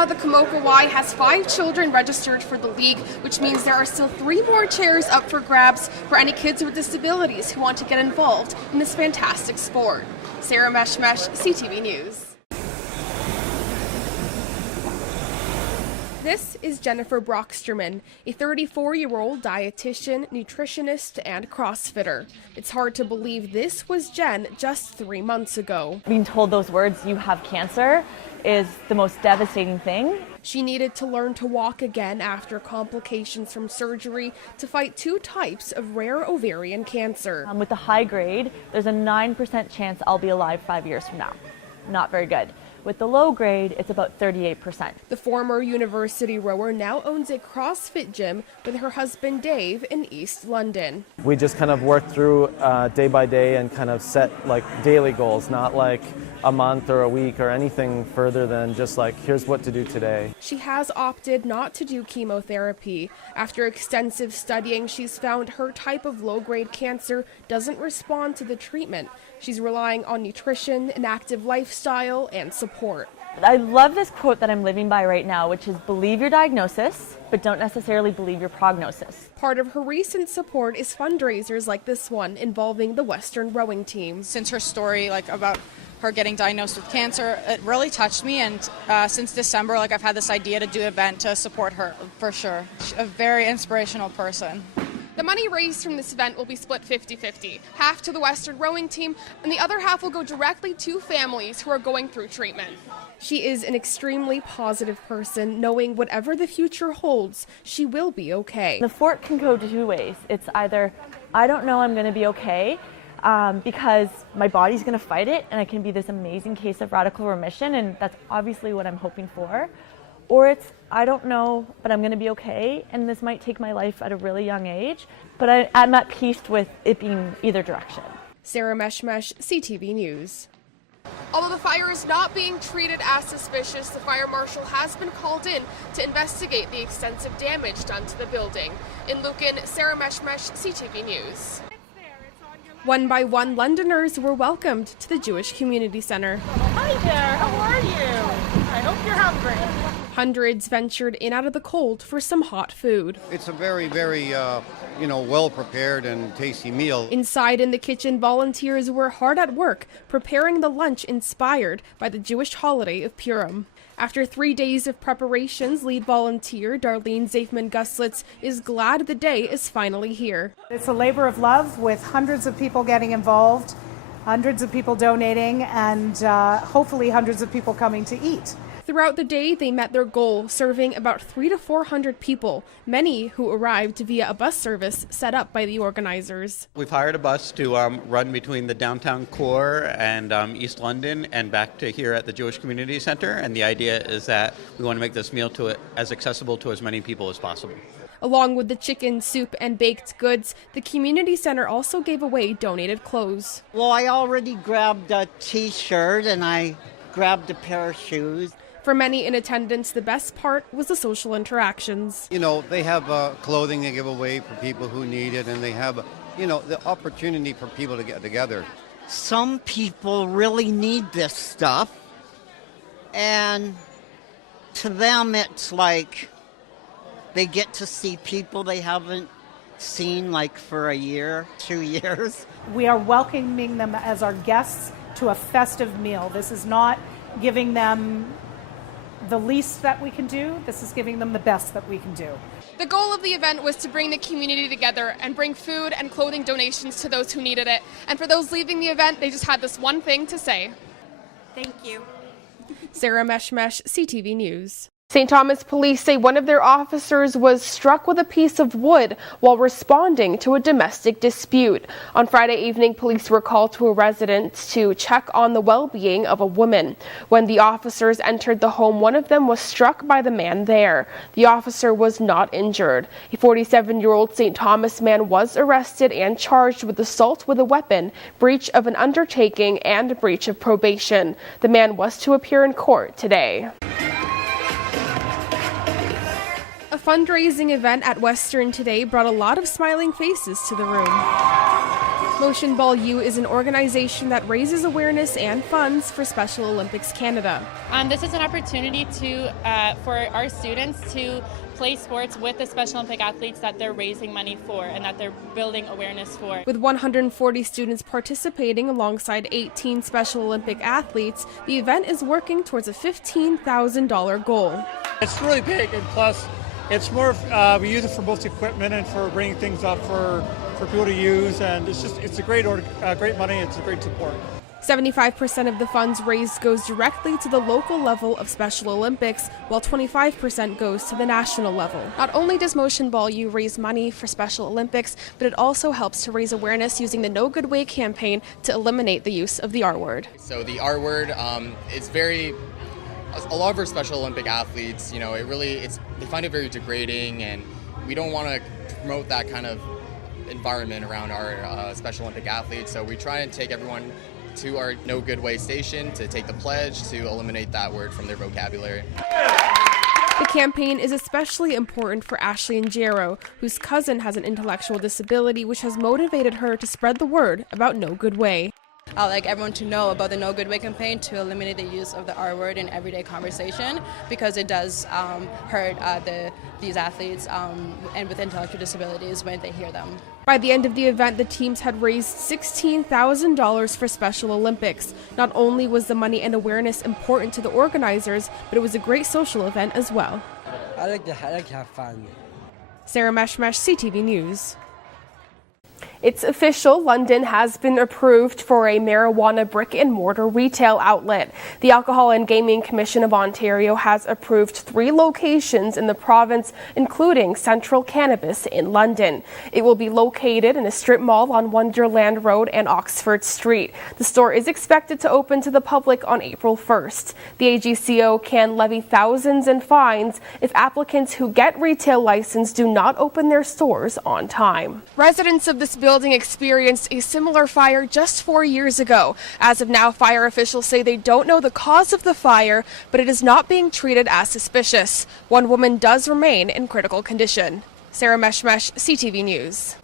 now, the Kamoka Y has 5 children registered for the league, which means there are still 3 more chairs up for grabs for any kids with disabilities who want to get involved in this fantastic sport. Sara Meshmesh, CTV News. This is Jennifer Brocksterman, a 34-year-old dietitian, nutritionist, and CrossFitter. It's hard to believe this was Jen just 3 months ago. Being told those words, "you have cancer," is the most devastating thing. She needed to learn to walk again after complications from surgery to fight 2 types of rare ovarian cancer. With the high grade, there's a 9% chance I'll be alive 5 years from now. Not very good. With the low grade, it's about 38%. The former university rower now owns a CrossFit gym with her husband Dave in East London. We just kind of work through day by day and kind of set like daily goals, not like a month or a week or anything further than just like, here's what to do today. She has opted not to do chemotherapy. After extensive studying, she's found her type of low-grade cancer doesn't respond to the treatment. She's relying on nutrition, an active lifestyle, and support. I love this quote that I'm living by right now, which is believe your diagnosis, but don't necessarily believe your prognosis. Part of her recent support is fundraisers like this one involving the Western rowing team. Since her story about her getting diagnosed with cancer, it really touched me, and since December, I've had this idea to do an event to support her, for sure. She's a very inspirational person. The money raised from this event will be split 50-50, half to the Western rowing team, and the other half will go directly to families who are going through treatment. She is an extremely positive person, knowing whatever the future holds, she will be okay. The fork can go 2 ways. It's either, I don't know I'm going to be okay, because my body's going to fight it and I can be this amazing case of radical remission, and that's obviously what I'm hoping for. Or it's, I don't know, but I'm going to be okay, and this might take my life at a really young age, but I'm at peace with it being either direction. Sara Meshmesh, CTV News. Although the fire is not being treated as suspicious, the fire marshal has been called in to investigate the extensive damage done to the building. In Lucan, Sara Meshmesh, CTV News. One by one, Londoners were welcomed to the Jewish Community Center. Hi there, how are you? I hope you're hungry. Hundreds ventured in out of the cold for some hot food. It's a very, very, well-prepared and tasty meal. Inside in the kitchen, volunteers were hard at work, preparing the lunch inspired by the Jewish holiday of Purim. After 3 days of preparations, lead volunteer Darlene Zafman-Guslitz is glad the day is finally here. It's a labor of love with hundreds of people getting involved, hundreds of people donating, and hopefully hundreds of people coming to eat. Throughout the day, they met their goal, serving about 300 to 400 people, many who arrived via a bus service set up by the organizers. We've hired a bus to run between the downtown core and East London and back to here at the Jewish Community Center, and the idea is that we want to make this meal as accessible to as many people as possible. Along with the chicken, soup, and baked goods, the community center also gave away donated clothes. Well, I already grabbed a t-shirt and I grabbed a pair of shoes. For many in attendance, the best part was the social interactions. They have clothing they give away for people who need it, and they have, the opportunity for people to get together. Some people really need this stuff, and to them it's like they get to see people they haven't seen for a year, 2 years. We are welcoming them as our guests to a festive meal. This is not giving them the least that we can do. This is giving them the best that we can do. The goal of the event was to bring the community together and bring food and clothing donations to those who needed it. And for those leaving the event, they just had this one thing to say. Thank you. Sara Meshmesh, CTV News. St. Thomas police say one of their officers was struck with a piece of wood while responding to a domestic dispute. On Friday evening, police were called to a residence to check on the well-being of a woman. When the officers entered the home, one of them was struck by the man there. The officer was not injured. A 47-year-old St. Thomas man was arrested and charged with assault with a weapon, breach of an undertaking, and breach of probation. The man was to appear in court today. A fundraising event at Western today brought a lot of smiling faces to the room. Motion Ball U is an organization that raises awareness and funds for Special Olympics Canada. This is an opportunity for our students to play sports with the Special Olympic athletes that they're raising money for and that they're building awareness for. With 140 students participating alongside 18 Special Olympic athletes, the event is working towards a $15,000 goal. It's really big, and plus it's more, we use it for both equipment and for bringing things up for people to use, and it's a great money, it's a great support. 75% of the funds raised goes directly to the local level of Special Olympics, while 25% goes to the national level. Not only does Motion Ball U raise money for Special Olympics, but it also helps to raise awareness using the No Good Way campaign to eliminate the use of the R word. So the R word is very, a lot of our Special Olympic athletes, they find it very degrading, and we don't want to promote that kind of environment around our Special Olympic athletes. So we try and take everyone to our No Good Way station to take the pledge to eliminate that word from their vocabulary. The campaign is especially important for Ashley and Jero, whose cousin has an intellectual disability, which has motivated her to spread the word about No Good Way. I'd like everyone to know about the No Good Way campaign to eliminate the use of the R word in everyday conversation, because it does hurt these athletes and with intellectual disabilities when they hear them. By the end of the event, the teams had raised $16,000 for Special Olympics. Not only was the money and awareness important to the organizers, but it was a great social event as well. I like to have fun. Sara Meshmesh, CTV News. It's official, London has been approved for a marijuana brick and mortar retail outlet. The Alcohol and Gaming Commission of Ontario has approved 3 locations in the province, including Central Cannabis in London. It will be located in a strip mall on Wonderland Road and Oxford Street. The store is expected to open to the public on April 1st. The AGCO can levy thousands in fines if applicants who get retail license do not open their stores on time. Residents of this building experienced a similar fire just 4 years ago. As of now, fire officials say they don't know the cause of the fire, but it is not being treated as suspicious. One woman does remain in critical condition. Sara Meshmesh, CTV News.